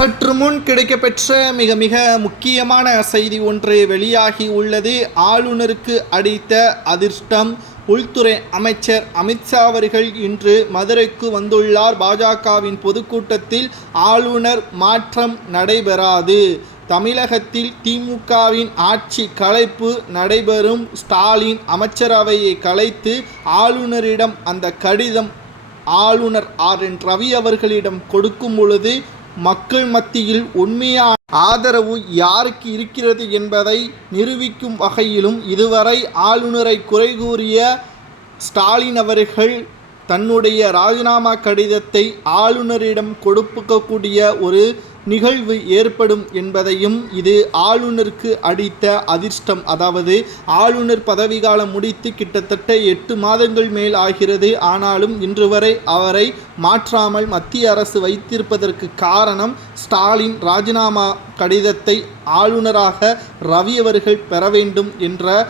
சற்று முன் கிடைக்கப்பெற்ற மிக மிக முக்கியமான செய்தி ஒன்று வெளியாகி உள்ளது. ஆளுநருக்கு அடித்த அதிர்ஷ்டம். உள்துறை அமைச்சர் அமித்ஷா அவர்கள் இன்று மதுரைக்கு வந்துள்ளார். பாஜகவின் பொதுக்கூட்டத்தில் ஆளுநர் மாற்றம் நடைபெறாது. தமிழகத்தில் திமுகவின் ஆட்சி கலைப்பு நடைபெறும். ஸ்டாலின் அமைச்சரவையை கலைத்து ஆளுநரிடம் அந்த கடிதம் ஆளுநர் RN ரவி அவர்களிடம் கொடுக்கும் பொழுது மக்கள் மத்தியில் உண்மையான ஆதரவு யாருக்கு இருக்கிறது என்பதை நிரூபிக்கும் வகையிலும் இதுவரை ஆளுநரை குறை கூறிய ஸ்டாலின் அவர்கள் தன்னுடைய ராஜினாமா கடிதத்தை ஆளுநரிடம் கொடுக்கக்கூடிய ஒரு நிகழ்வு ஏற்படும் என்பதையும் இது ஆளுநருக்கு அடித்த அதிர்ஷ்டம். அதாவது ஆளுநர் பதவிக்காலம் முடித்து கிட்டத்தட்ட 8 மாதங்கள் மேல் ஆகிறது. ஆனாலும் இன்று வரை அவரை மாற்றாமல் மத்திய அரசு வைத்திருப்பதற்கு காரணம் ஸ்டாலின் ராஜினாமா கடிதத்தை ஆளுநராக ரவி அவர்கள் பெற வேண்டும் என்ற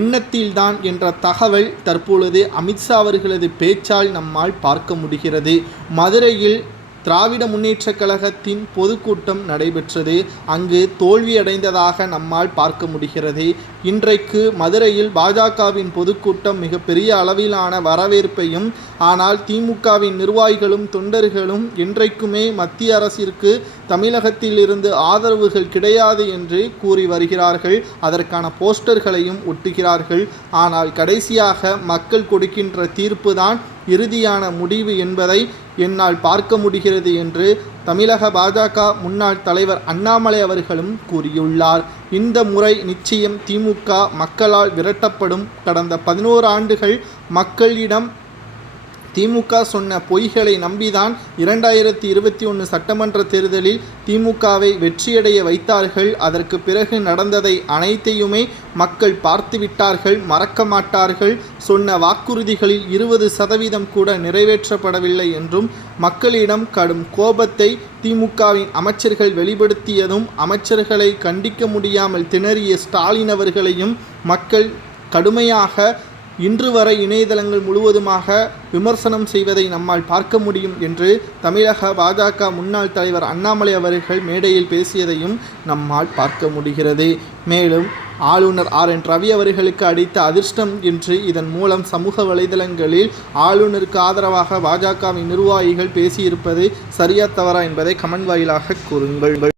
எண்ணத்தில்தான் என்ற தகவல் தற்பொழுது அமித்ஷா அவர்களது பேச்சால் நம்மால் பார்க்க முடிகிறது. மதுரையில் திராவிட முன்னேற்றக் கழகத்தின் பொதுக்கூட்டம் நடைபெற்றது. அங்கு தோல்வியடைந்ததாக நம்மால் பார்க்க முடிகிறது. இன்றைக்கு மதுரையில் பாஜகவின் பொதுக்கூட்டம் மிகப்பெரிய அளவிலான வரவேற்பையும், ஆனால் திமுகவின் நிர்வாகிகளும் தொண்டர்களும் இன்றைக்குமே மத்திய அரசிற்கு தமிழகத்தில் இருந்து ஆதரவுகள் கிடையாது என்று கூறி வருகிறார்கள். அதற்கான போஸ்டர்களையும் ஒட்டுகிறார்கள். ஆனால் கடைசியாக மக்கள் கொடுக்கின்ற தீர்ப்பு தான் இறுதியான முடிவு என்பதை என்னால் பார்க்க முடிகிறது என்று தமிழக பாஜக முன்னாள் தலைவர் அண்ணாமலை அவர்களும் கூறியுள்ளார். இந்த முறை நிச்சயம் திமுக மக்களால் விரட்டப்படும். கடந்த 11 ஆண்டுகள் மக்களிடம் திமுக சொன்ன பொய்களை நம்பிதான் 2021 சட்டமன்ற தேர்தலில் திமுகவை வெற்றியடைய வைத்தார்கள். அதற்கு பிறகு நடந்ததை அனைத்தையுமே மக்கள் பார்த்துவிட்டார்கள், மறக்க மாட்டார்கள். சொன்ன வாக்குறுதிகளில் 20% கூட நிறைவேற்றப்படவில்லை என்றும் மக்களிடம் கடும் கோபத்தை திமுகவின் அமைச்சர்கள் வெளிப்படுத்தியதும், அமைச்சர்களை கண்டிக்க முடியாமல் திணறிய ஸ்டாலின் அவர்களையும் மக்கள் கடுமையாக இன்று வரை இணையதளங்கள் முழுவதுமாக விமர்சனம் செய்வதை நம்மால் பார்க்க முடியும் என்று தமிழக பாஜக முன்னாள் தலைவர் அண்ணாமலை அவர்கள் மேடையில் பேசியதையும் நம்மால் பார்க்க முடிகிறது. மேலும் ஆளுநர் RN ரவி அவர்களுக்கு அடித்த அதிர்ஷ்டம் என்று இதன் மூலம் சமூக வலைதளங்களில் ஆளுநருக்கு ஆதரவாக பாஜகவின் நிர்வாகிகள் பேசியிருப்பது சரியா தவறா என்பதை கமெண்ட் வாயிலாக கூறுங்கள்.